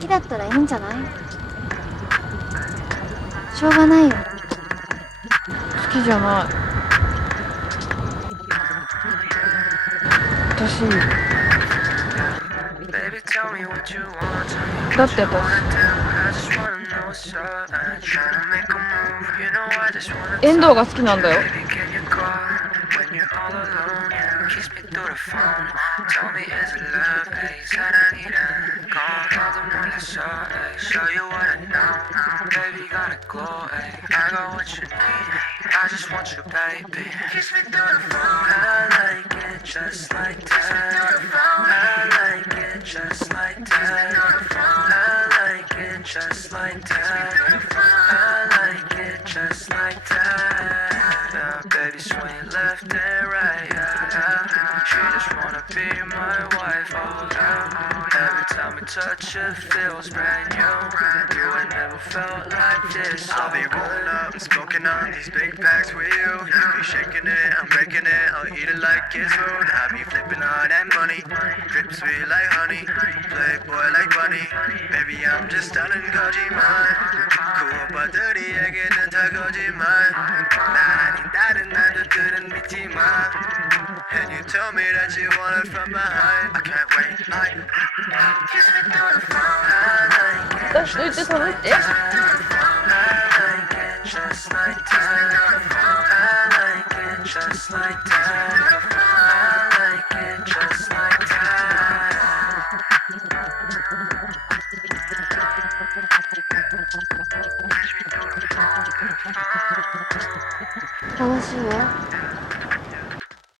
きだったらいいんじゃない？しょうがないよ。好きじゃない。私だって遠藤が好きなんだよ。Just like that, I like it just like that. Now, baby, swing left and right. She just wanna be my wife, oh yeah. Every time we touch, it feels brand new. You ain't never felt like this. I'll be rolling up and smoking on these big packs with you. You be shaking it, I'm breaking it. I'll eat it like it's food. I be flipping all that money. Drip sweet like honey, playboy like bunny. Baby, I'm just stunning 거짓말. cool but dirty 얘기는 다 거짓말. 나 아닌다는 나도 들은 믿지마. And you told me that you want it from behind. I can't wait. Kiss me through the phone. I like it. Just like that. I like it just like that. I like it just like that. I like it just like that.楽しいよ。